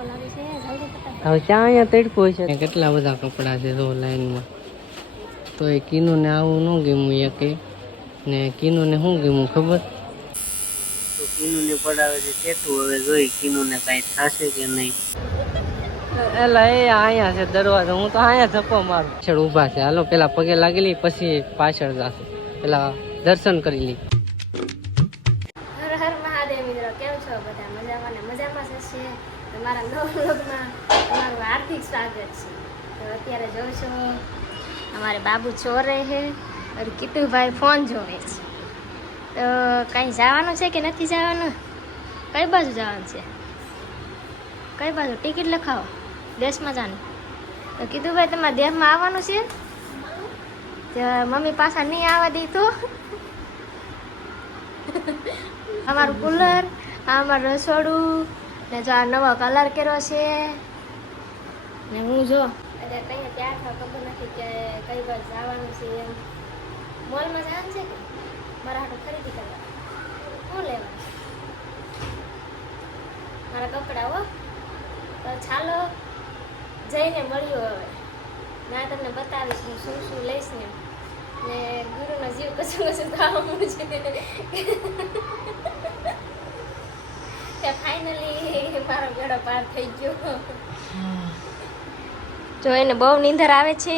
હવે ત્યાં અહીંયા તડકો છે, કેટલા બધા કપડા છે જો લાઈનમાં. તો એ કીનું ને આવું ન ગમ્યું એકે, ને કીનું ને શું ગમ્યું ખબર? તો કીનું ને પડાવે છે ટેટુ. હવે જોઈ કીનું ને કઈ થશે કે નહીં. એલા એ અહીંયા છે દરવાજો, હું તો અહીંયા ધક્કો મારું. પાછળ ઊભા છે, હાલો પેલા પગે લાગી લઈ પછી પાછળ જશે, પેલા દર્શન કરી લઈ. હર હર મહાદેવ મિત્રો, કેમ છો બધા? મજામાં ને મજામાં છે. તમારા નવ વ્લોગમાં તમારું હાર્દિક સ્વાગત છે. તો અત્યારે જોઉં છો અમારે બાબુ ચોરે છે અને કીતુભાઈ ફોન જોવે છે. તો કંઈ જવાનું છે કે નથી જવાનું? કઈ બાજુ જવાનું છે? કઈ બાજુ ટિકિટ લખાવો? દેશમાં જવાનું. તો કીતુભાઈ તમારે દેશમાં આવવાનું છે? તો મમ્મી પાછા નહીં આવવા દી તો અમારું કુલર, આ અમારું રસોડું ને જો આ નવો કલર કર્યો છે ને હું જો અત્યારે કઈ ત્યાં ખબર નથી કે કઈ બાજુ જવાનું છે. એમ મોલમાં જવાનું છે કે મારા હાટું ખરીદી કરવા શું લેવાનું? મારા કપડા હો. તો ચાલો જઈને મળ્યું. હવે ના તમને બતાવીશ હું શું શું લઈશ ને ગુરુનો જીવ કશું કશું થવાનું છે. ફાઇનલી મારો બેડો પાર થઈ ગયો. જો એને બહુ નીંદર આવે છે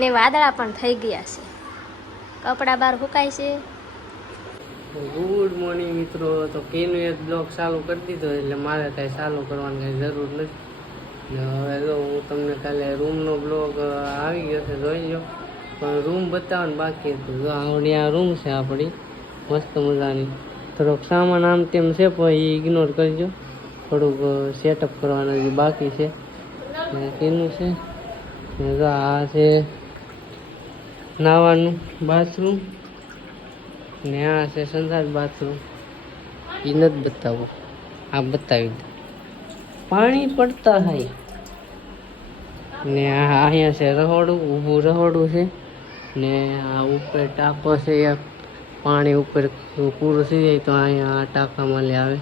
ને વાદળા પણ થઈ ગયા છે, કપડા બહાર સુકાય છે. ગુડ મોર્નિંગ મિત્રો. તો કીનું એક બ્લોગ ચાલુ કરી દીધો એટલે મારે કાંઈ ચાલુ કરવાની કાંઈ જરૂર નથી. હવે જો હું તમને કાલે રૂમનો બ્લોગ આવી ગયો છે, જોઈ લો. પણ રૂમ બતાવવાનું બાકી હતું. જો આવડી આ રૂમ છે આપણી મસ્ત મજાની. થોડોક સામાન આમ તેમ છે પણ એ ઇગ્નોર કરજો, થોડુંક સેટઅપ કરવાનું જે બાકી છે. કીનું છે ને જો આ છે નાવાનું બાથરૂમ ને આ છે સંસાર બાથરૂમ. એ નથી બતાવો, આ બતાવી દો. પાણી પડતા હોય ને આ અહીંયા છે રહોડું, ઊભું રહોડું છે ને આ ઉપર ટાંકો છે. એક પાણી ઉપર પૂરું થઈ જાય તો અહીંયા આ ટાંકામાં લે આવે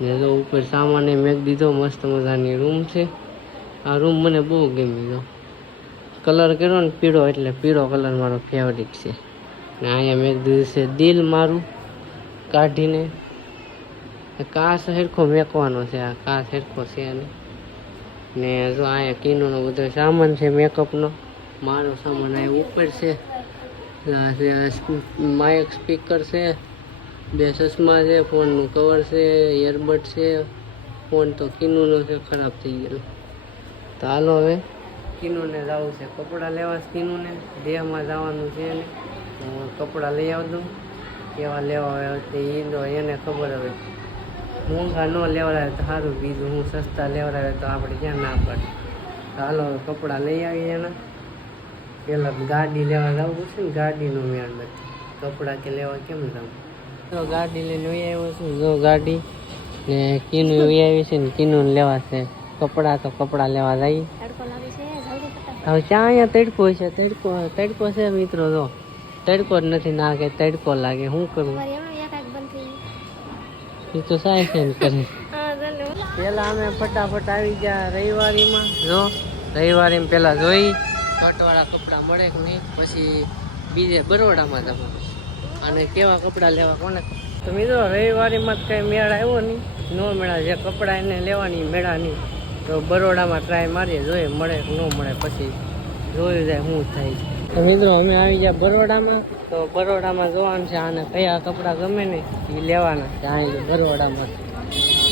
ને જો ઉપર સામાન મેક દીધો. મસ્ત મજાની રૂમ છે. આ રૂમ મને બહુ ગમી. દો કલર કર્યો ને પીળો, એટલે પીળો કલર મારો ફેવરિટ છે. ને અહીંયા મેં દીધું છે દિલ મારું કાઢીને. કાચ હેરખો મેકવાનો છે, આ કાચ હેરખો છે ને જો અહીંયા કીનોનો બધો સામાન છે મેકઅપનો. મારો સામાન અહીંયા ઉપર છે. માઇક સ્પીકર છે, 2 ચશ્મા છે, ફોનનું કવર છે, ઇયરબડ છે. ફોન તો કીનુનો છે, ખરાબ થઈ ગયેલો. તો હાલો હવે કીનુને જવું છે કપડાં લેવા. કીનુને દેહમાં જવાનું છે ને કપડાં લઈ આવતું. કેવા લેવા આવે તે એને ખબર. હવે મોંઘા ન લેવડાવે તો સારું, બીજું હું સસ્તા લેવડાવે તો આપણે ક્યાં ના પડે. તો હાલો કપડાં લઈ આવીએ એના. પહેલાં ગાડી લેવા જવું પડશે ને, ગાડીનું મેળ નથી. કપડાં કે લેવા કેમ જવું? તો ગાડી લઈને વહી આવ્યો છું. જો ગાડી ને કીનું વહી આવી છે ને કીનું લેવા છે કપડાં. તો કપડાં લેવા જઈએ. હવે ત્યાં અહીંયા તડકો છે, તડકો છે મિત્રો. જો તડકો જ નથી, ના કે તડકો લાગે. શું કરું? એ તો સાય છે ને કરે. પેલા અમે ફટાફટ આવી ગયા રવિવારીમાં. જો રવિવારીમાં પેલા જોઈ કટવાળા કપડાં મળે કે નહીં, પછી બીજે બરોડામાં જવાનું. અને કેવા કપડાં લેવા કોને? તો મિત્રો રવિવારીમાં જ કંઈ મેળ આવ્યો નહીં, નો મેળા. જે કપડાં એને લેવાની મેળા નહીં. તો બરોડામાં ટ્રાય મારીએ, જોઈએ મળે કે ન મળે, પછી જોયું જાય શું થાય. તો મિત્રો અમે આવી ગયા બરોડામાં. તો બરોડામાં જોવાનું છે આને કયા કપડાં ગમે ને એ લેવાના છે. અહીં બરોડામાં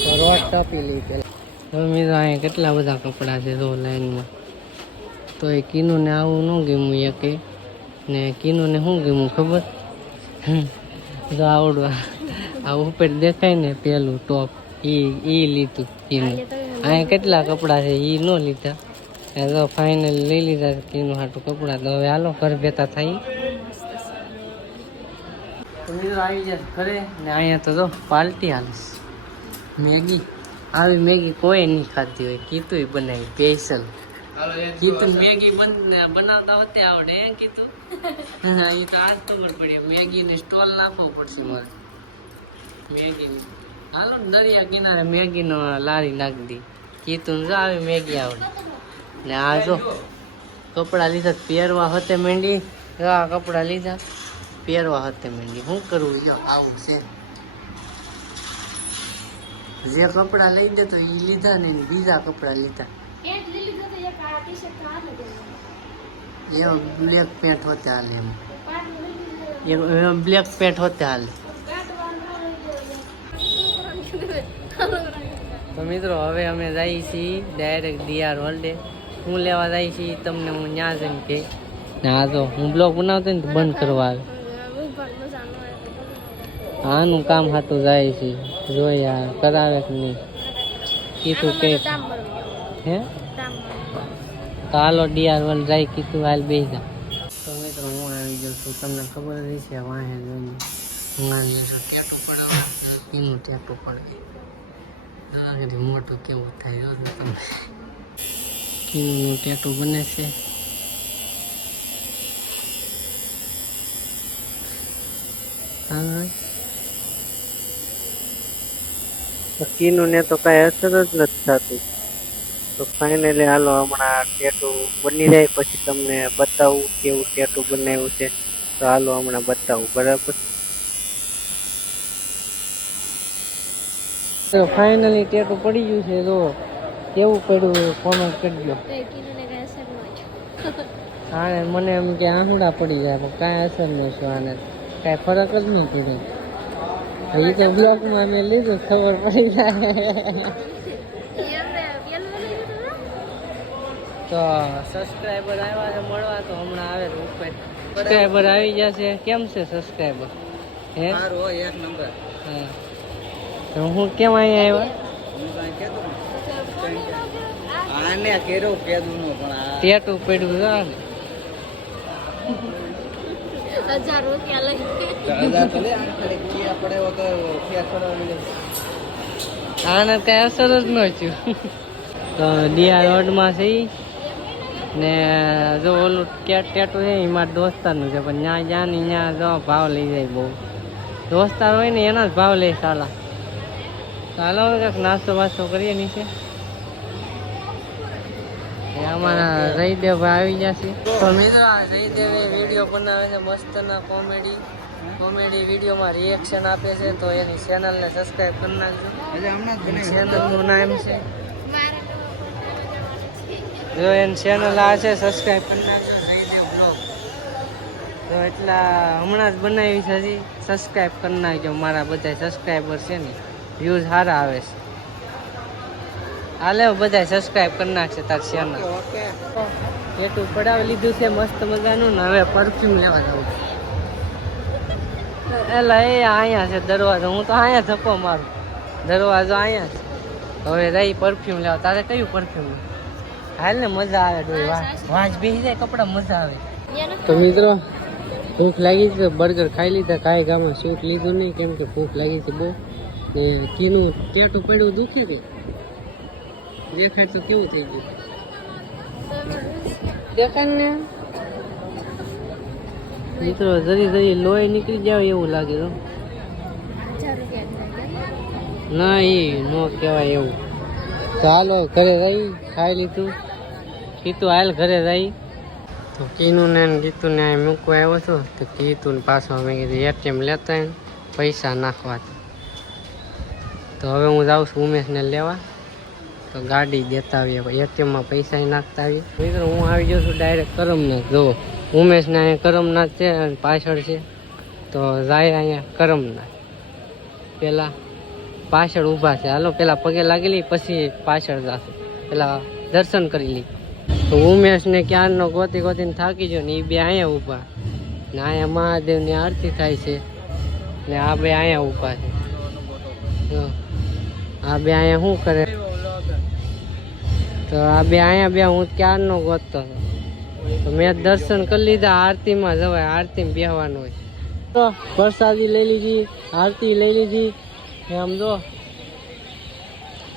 તો રોડ ટપી લઈ પેલા. તો મિત્રો અહીંયા કેટલા બધા કપડાં છે જો લાઈનમાં. તો એ કીનુંને આવું ન ગમ્યું એકે, ને કીનુંને શું ગમ્યું ખબર? જો આવડું આ ઉપર દેખાય ને પેલું ટોપ, એ લીધું કીનું. અહીંયા કેટલા કપડાં છે એ ન લીધા. તો ફાઇનલ લઈ લીધા કીનું હાટું કપડાં. તો હવે હાલો ઘર ભેતા થાય. તો મિત્રો આવી જાય ઘરે ને અહીંયા તો જો પાર્ટી હાલીશ. મેગી આવી મેગી કોઈ નહીં ખાતી હોય. કીધું બનાવી સ્પેશિયલ. કીધું મેગી બનાવતા હોતે આવડે એમ કીધું. એ તો આજ ખબર પડી. મેગી ને સ્ટોલ નાખવો પડશે મારે. મેગી હાલો ને દરિયા કિનારે મેગી નો લારી નાખી દી કીધું જો આવી મેગી આવડે ને આ જો કપડા લીધા પહેરવા હતે માંડી આ કપડા લીધા પહેરવા હતે માંડી શું કરવું યો આવું છે જે કપડા લઈ દે તો એ લીધા ને બીજા કપડા લીધા એ બ્લેક પેન્ટ હોતે હાલે એમ બ્લેક પેન્ટ હોતે હાલે તો મિત્રો હવે અમે જઈએ છીએ ડાયરેક્ટ ડીઆર વર્લ્ડે હું લેવા જઈએ છીએ તમને હું ત્યાં જઈને કે હા તો હું બ્લોગ બનાવતો ને તો બંધ કરવા આવે આનું કામ હાથું જાય છે જોઈ આ કરાવે કે નહીં કીધું કે હે તો હાલો ડીઆર વર્લ્ડ જાય કીધું હાલ બે જા તો મિત્રો હું આવી જાઉં છું તમને ખબર જ છે વાહે જોઈને હું આવી જાઉં ટેટું પડે પીનું ટેટું પડે મોટું કેવું થાય જો તમે કીનું ટેટું બને છે કીનું ને તો કઈ અસર જ નથી થતું તો ફાઇનલી હાલો હમણાં ટેટું બની જાય પછી તમને બતાવું કેવું ટેટું બનાવ્યું છે તો હાલો હમણાં બતાવું બરાબર તો ફાઇનલી ટેટું પડી ગયું છે જો કેવું પડ્યું કોમેન્ટ કરજો હા મને એમ કે આંગળા પડી જાય પણ કાંઈ અસર નહીં છે આને કાંઈ ફરક જ નહીં પડે એ તો બ્લોગમાં મેં લીધું ખબર પડી જાય તો સબસ્ક્રાઈબર આવ્યા છે મળવા તો હમણાં આવે તો ઉપર સબસ્ક્રાઈબર આવી જશે કેમ છે સબસ્ક્રાઈબર હે એક નંબર હા તો હું કેમ અહીંયા આવ્યા આને કેરો કેદું નો પણ ટેટું પડ્યું છે ₹1000 લઈ 1000 તો લે આને પડે તો ફેર કરવાની લે આને કઈ અસર જ ન થયું તો ડીઆર રોડમાં છે ને જો ઓલું ટેટું છે એ મારા દોસ્તારનું છે પણ ત્યાં જ્યાં ત્યાં જો ભાવ લઈ જાય બહુ દોસ્તાર હોય ને એના જ ભાવ લે સાલા ચાલો કંઈક નાસ્તો વાસ્તો કરીએ નીચે અમારા જયદેવ આવી જશે તો મિત્રો જયદેવે વિડીયો બનાવે છે મસ્તના કોમેડી વિડીયોમાં રિએક્શન આપે છે તો એની ચેનલને સબસ્ક્રાઈબ કરી નાખજો ચેનલનું નામ છે જો એની ચેનલ આ છે સબસ્ક્રાઈબ કરી નાખજો જયદેવ બ્લોગ તો એટલા હમણાં જ બનાવી છે હજી સબસ્ક્રાઈબ કરી નાખજો મારા બધા સબસ્ક્રાઈબર છે ને વ્યૂઝ સારા આવે છે હાલે બધા સબસ્ક્રાઈબ કરી નાખશે તાર ચેનલ ટેટું પડાવી લીધું છે મસ્ત મજાનું ને હવે પરફ્યુમ લેવા જવું એટલે એ અહીંયા છે દરવાજો હું તો અહીંયા ધક્કો મારું દરવાજો અહીંયા છે હવે રહી પરફ્યુમ લેવા તારે કયું પરફ્યુમ હાલ ને મજા આવે ડોઈ વાંચ બેસી જાય કપડા મજા આવે તો મિત્રો ભૂખ લાગી છે બર્ગર ખાઈ લીધા કાંઈ ગામમાં શૂટ લીધું નહીં કેમ કે ભૂખ લાગી છે બહુ ને કીનું ટેટું પડ્યું દુખે કે દેખાય તો કેવું થઈ ગયું દેખાય ને મિત્રો જરી લોહી નીકળી જાવ એવું લાગે તો ના એ નો કહેવાય એવું તો હાલો ઘરે રહી ખાઈ લીધું કીધું હાલ ઘરે રહી તો કીનું ને ગીતું ને મૂકવા આવ્યો હતો તો કીધું ને પાછો મેં કીધું એટીએમ લેતા પૈસા નાખવા તો હવે હું જાઉં છું ઉમેશને લેવા તો ગાડી દેતા આવીએ એટીએમમાં પૈસા નાખતા આવીએ મિત્રો હું આવી જાઉં છું ડાયરેક્ટ કરમનાથ જો ઉમેશને અહીંયા કરમનાથ છે અને પાછળ છે તો જાય અહીંયા કરમનાથ પેલા પાછળ ઊભા છે હાલો પેલા પગે લાગેલી પછી પાછળ જશે પેલા દર્શન કરી લી તો ઉમેશને ક્યારનો ગોતીને થાકી ગયો ને એ બે અહીંયા ઊભા ને અહીંયા મહાદેવની આરતી થાય છે ને આ બે અહીંયા ઊભા છે જો આ બે અહીંયા શું કરે તો આ બે અહીંયા બે હું ક્યારનો ગોતતો હતો તો મેં દર્શન કરી લીધા આરતીમાં જવાય આરતીમાં બેહવાનું હોય તો પ્રસાદી લઈ લીધી આરતી લઈ લીધી આમ જો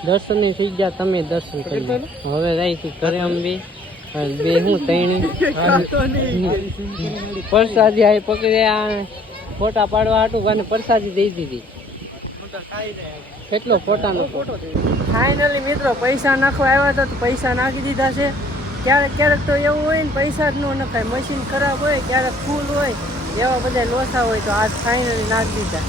દર્શન નહીં થઈ ગયા તમે દર્શન કરી હવે જાય ઘરે આમ બી બે હું તૈણી પ્રસાદી આવી પકડ્યા ફોટા પાડવા હાટું અને પ્રસાદી દઈ દીધી કેટલો ફોટાનો ફોટો. ફાઇનલી મિત્રો પૈસા નાખવા આવ્યા હતા તો પૈસા નાખી દીધા છે. ક્યારેક ક્યારેક તો એવું હોય ને પૈસા જ ન નખાય, મશીન ખરાબ હોય, ક્યારેક ફૂલ હોય, એવા બધા લોસા હોય તો આજ ફાઇનલી નાખી દીધા.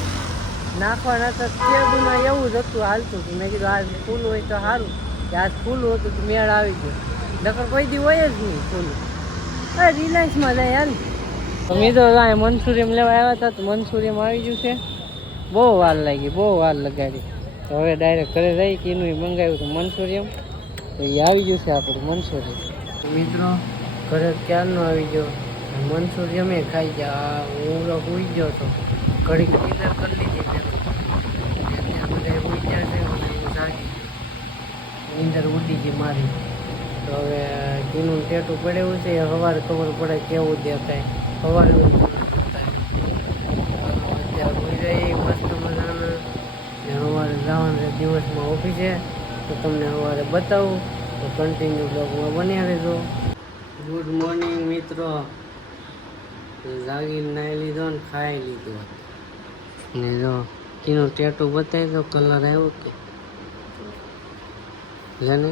નાખવાના તો કેબમાં એવું જ હતું હાલતું કે મેં કીધું આજ ફૂલ હોય તો સારું, કે આજ ફૂલ હતું તો મેળ આવી ગયો, નકર કોઈ દી હોય જ નહીં ફૂલ. અરે રિલાયન્સમાં જાય યાર. તો મિત્રો આ મનસુરિયમ લેવા આવ્યા હતા તો મનસુરિયમ આવી ગયું છે. બહુ વાર લાગી, બહુ વાર લગાડી. તો હવે ડાયરેક્ટ ઘરે રહી કે એનું મંગાવ્યું હતું મનસુરિયમ, તો એ આવી ગયું છે આપણું મનસુરિયમ. મિત્રો ઘરે ક્યારનો આવી ગયો, મનસુરિયમ એ ખાઈ ગયા. હું ઉઈ ગયો હતો, ઘડીક નીંદર કરી લીધી મેં, બધા ઉઈ ગયા છે, નીંદર ઉડી ગઈ મારી. તો હવે ઘીનું ટેટું પડેલું છે, સવારે ખબર પડે કેવું દેખાય. સવારે અત્યારે ઉઈ રહી મસ્ત મજાના. ને સવારે જવાનું છે દિવસમાં ઓફિસે, તો તમને સવારે બતાવું, તો કન્ટિન્યુ બ્લોગમાં બન્યા રહેજો. ગુડ મોર્નિંગ મિત્રો. જાગીને નાહી લીધો ને ખાઈ લીધું ને જો કીનું ટેટું બતાવી દો, કલર આવ્યો કે જેને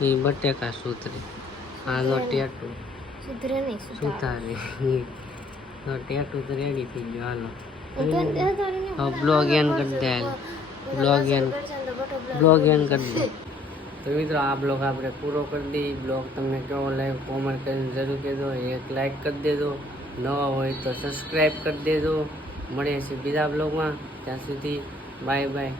એ બટેકા સુતરી. આ જો ટેટું સુતારી, તો ટેટું તો રેડી થઈ ગયું. હાલો બ્લોગ એન કરી દે, બ્લોગ એન કરી દે. તો મિત્રો આ બ્લોગ આપણે પૂરો કરી દઈએ. બ્લોગ તમને કેવો લાગ્યો કોમેન્ટ કરીને જરૂર કહેજો, એક લાઈક કરી દેજો, નવા હોય તો સબસ્ક્રાઈબ કરી દેજો. મળીએ છીએ બીજા બ્લોગમાં, ત્યાં સુધી બાય બાય.